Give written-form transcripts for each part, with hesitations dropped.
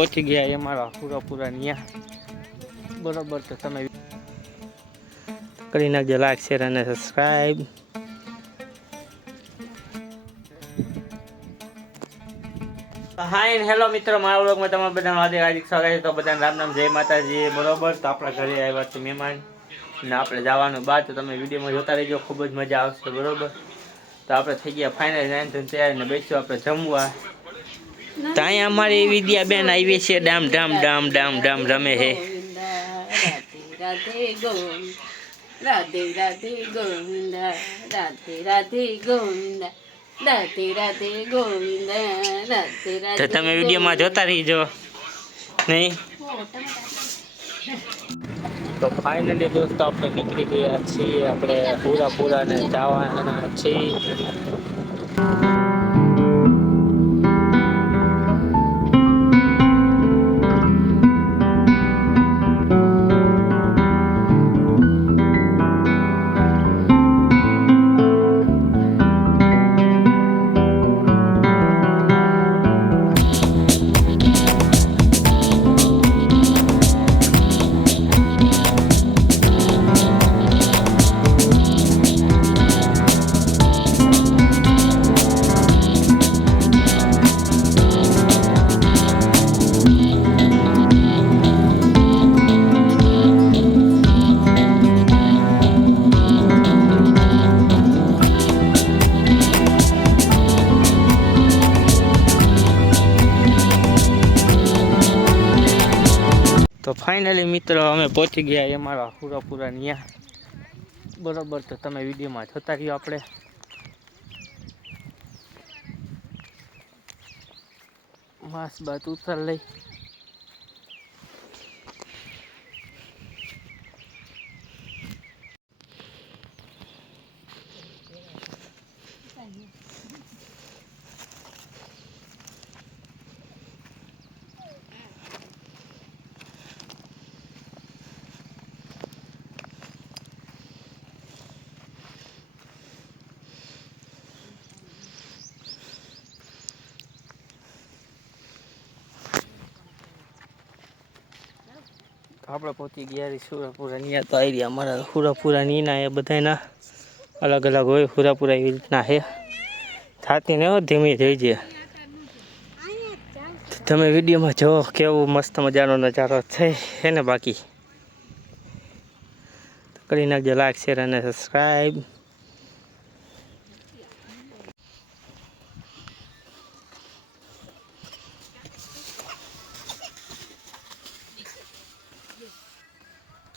પહોંચી ગયા અમારા પૂરા ન્યા બરોબર. તો તમે કરી નાખજો લાઈક શેર અને સબસ્ક્રાઈબ. હાય હેલો મિત્રો, મારા વ્લોગમાં તમારા બધાનું હાર્દિક સ્વાગત છે. તો બધાને રામ રામ, જય માતાજી. બરોબર, તો આપણા ઘરે આવ્યા છે મહેમાન ને આપણે જવાનું બાદ. તો તમે વિડીયોમાં જોતા રહેજો, ખૂબ જ મજા આવશે. બરોબર, તો આપણે થઈ ગયા ફાઇનલ તૈયાર ને બેસ્યું આપણે જમવા. તો અહીંયા અમારી વિદ્યા બેન આવી છે, ડામ ડામ ડામ ડામ ડામ રમે હે. રાધે રાધે ગોવિંદા, રાધે રાધે ગોવિંદા, રાધે રાધે ગોવિંદા, રાધે રાધે. તો તમે વિડીયોમાં જોતા રહીજો નહીં. તો ફાઇનલી દોસ્તો આપણે નીકળી ગયા છીએ. આપણે પૂરા ને જવાના છીએ. તો ફાઇનલી મિત્રો અમે પહોંચી ગયા અમારા પૂરા ન્યા બરોબર. તો તમે વિડીયોમાં જોતા રહ્યો. આપણે માસ બાત ઉતાર લઈ. આપણે પહોંચી ગયા સુરાપુરા નિયા. તો આવી રહ્યા અમારા સુરાપુરા નીના એ બધાના અલગ અલગ હોય. સુરાપુરા એવી રીતના છે, થાતી ને ધીમી થઈ જાય. તમે વિડીયોમાં જો કેવું મસ્ત મજાનો નજારો છે ને. બાકી કરી નાખજો લાઈક શેર અને સબસ્ક્રાઈબ.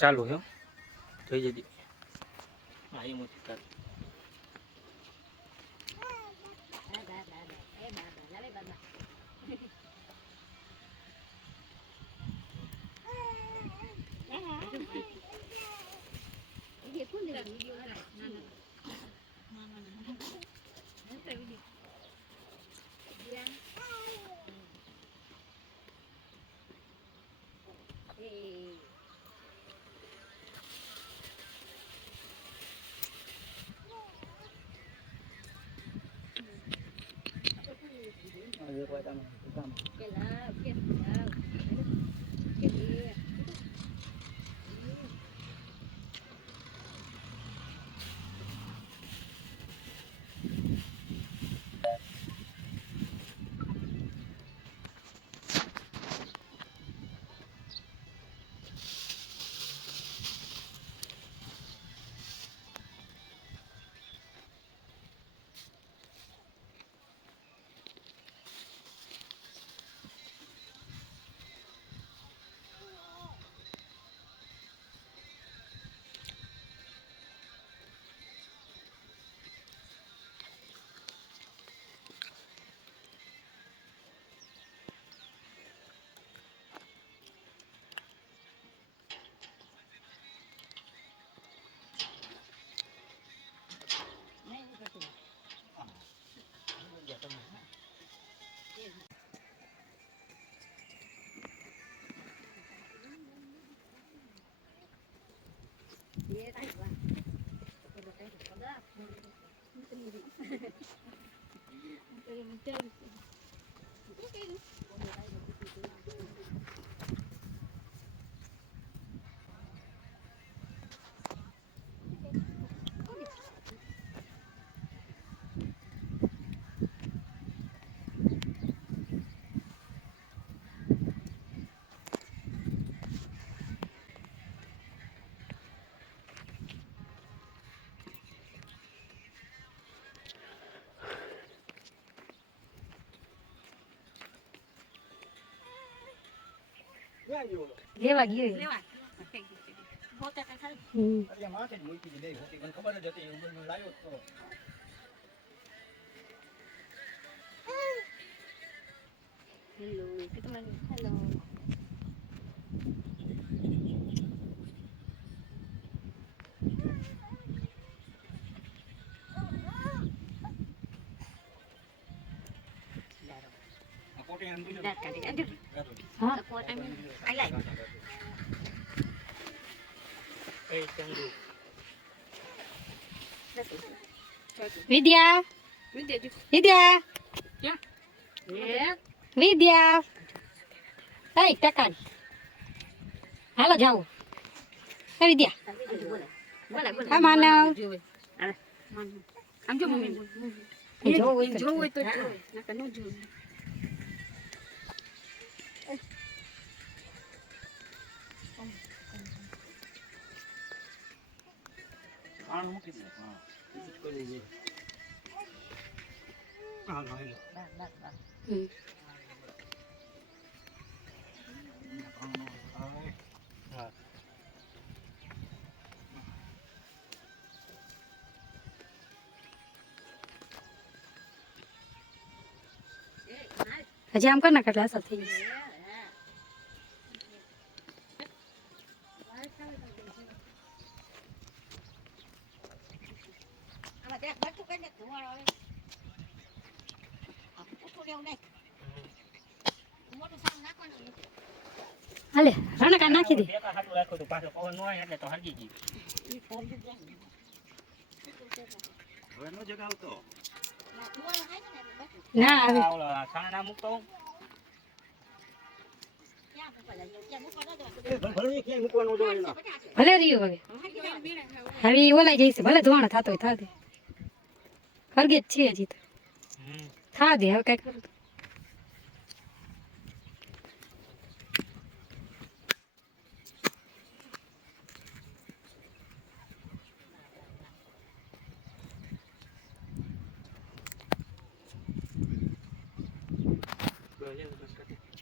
ચાલુ હે જોઈ જજો. હા એ મોટી ચાલુ. લેવા ગયો હમ. હેલો હેલો હા વિદ્યા વિદ્યા વિદ્યા એ ટકા હાલો જાઓ એ વિદ્યા હા માનવ આમ જો મમ્મી જોવું હોય તો જોવે નકર ન જોવે હમ. હજી આમ કર ને કેટલા અસર થઈ ગઈ હાલે રણકા નાખી દે ના આવે ભલે રહ્યું હવે હવે ઓલાઈ જઈશ ભલે ધોવાણ થતો હોય થા દે ખરગે જ છે હજી તો થા દે હવે કઈ કરું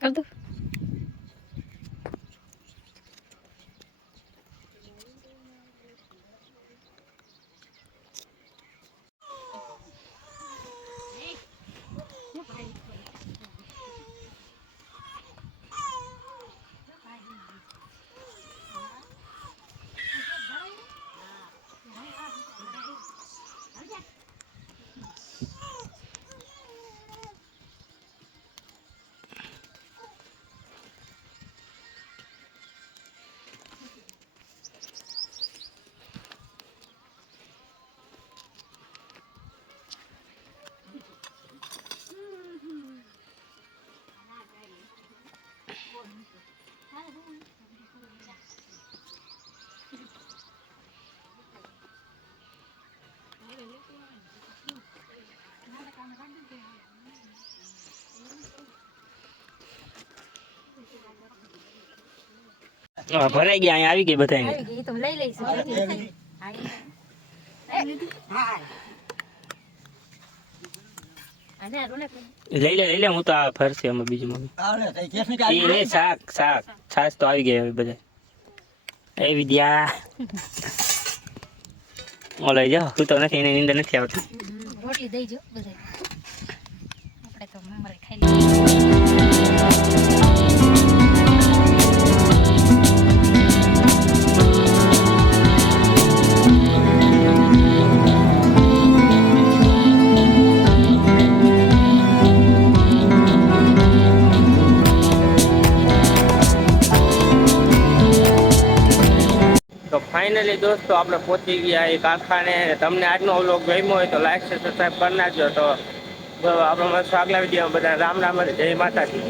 કર દો ભરાઈ ગયા અહીંયા આવી ગઈ બધા આવી ગઈ તો લઈ લઈશું લઈ લે હું તો આ ફરશે અમે બીજું મમ્મી શાક છાશ તો આવી ગઈ હવે બધા એ વિદ્યા ઓલા જાઓ તું તો નથી એની નીંદર નથી આવતી રોટલી દઈ જો બધા આપણે તો મમરે ખાઈ લઈએ તો ફાઇનલી દોસ્તો આપણે પહોંચી ગયા એ કારખાને તમને આજનો વ્લોગ ગમ્યો હોય તો લાઈક સબસ્ક્રાઈબ કરી નાખજો તો આપણે મળશું આગલા વિડીયોમાં બધા રામ રામ અને જય માતાજી